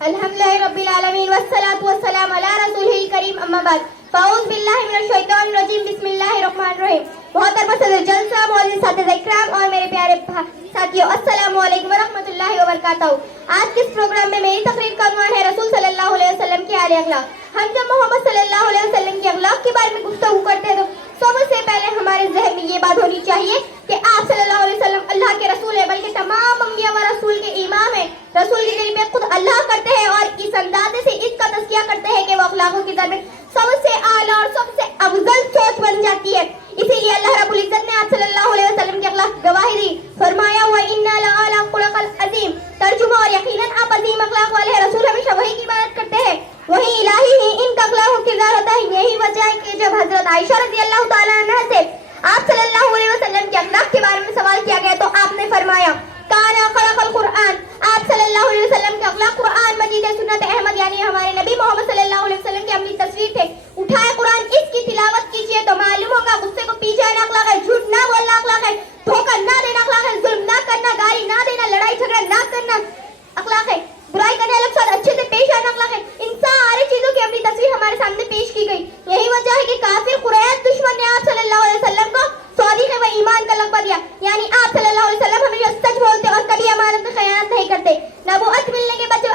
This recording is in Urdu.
الحمدللہ رب العالمین والصلاة والسلام علی رسولہ الکریم اما بعد فاعوذ باللہ من الشیطان الرجیم بسم اللہ الرحمن الرحیم. محترم صدر جلسہ، معزز اساتذہ اکرام اور میرے پیارے ساتھیوں، السلام علیکم ورحمۃ اللہ وبرکاتہ. آج کے اس پروگرام میں میری تقریر کا عنوان ہے رسول صلی اللہ علیہ وسلم کی اعلی اخلاق. ہم جب محمد صلی اللہ علیہ وسلم کی اخلاق کے بارے میں گفتگو کرتے ہیں تو سب سے پہلے ہمارے ذہن میں یہ بات ہونی چاہیے کہ آپ صلی اللہ علیہ وسلم اللہ کے رسول ہیں، بلکہ تمام انبیاء و رسول کے امام ہیں. رسول کی تعریف خود اللہ کرتے ہیں اور اس اندازے سے اس کا تزکیہ کرتے ہیں کہ وہ اخلاقوں کی درمیان سب سے اعلیٰ اور سب سے افضل سوچ بن جاتی ہے. اسی لیے اللہ رب العزت نے آپ صلی اللہ علیہ وسلم کے اخلاق گواہی دی، فرمایا وَإِنَّا لَعَلَىٰ خُلُقٍ عَظِيمٍ. ترجمہ اور یقیناً آپ عظیم اخلاق والے ہیں. رسول ہمیشہ وہی کی عبادت کرتے ہیں، وہی الہی ہی ان کا اخلاق و کردار ہوتا ہے. یہی وجہ ہے کہ جب حضرت عائشہ رضی اللہ تعالیٰ عنہ سے آپ صلی اللہ علیہ وسلم کے اخلاق کے بارے میں سوال کیا گیا تو آپ نے فرمایا کانا خلق القرآن. آپ صلی اللہ علیہ وسلم کے اخلاق قرآن مجید سنت احمد یعنی ہمارے نبی محمد صلی اللہ علیہ وسلم کی عملی تصویر تھے. اٹھائے قرآن، اس کی تلاوت کیجئے تو معلوم ہوگا غصے کو پی جانا اخلاق ہے، جھوٹ نہ بولنا اخلاق ہے، دھوکہ نہ دینا اخلاق ہے، ظلم نہ کرنا، گالی نہ دینا، لڑائی جھگڑا نہ کرنا اخلاق ہے، برائی کرنے والوں کے ساتھ اچھے سے پیش آنا اخلاق ہے. ان ساری چیزوں کی اپنی تصویر ہمارے سامنے پیش کی گئی. یہی وجہ ہے کہ کافر قریش دشمن نے آپ صلی اللہ علیہ وسلم کو صادق و ایمان کا لقب دیا، یعنی آپ صلی اللہ علیہ وسلم ہمیشہ سچ بولتے اور کبھی امانت میں خیانت نہیں کرتے. نبوت ملنے کے بعد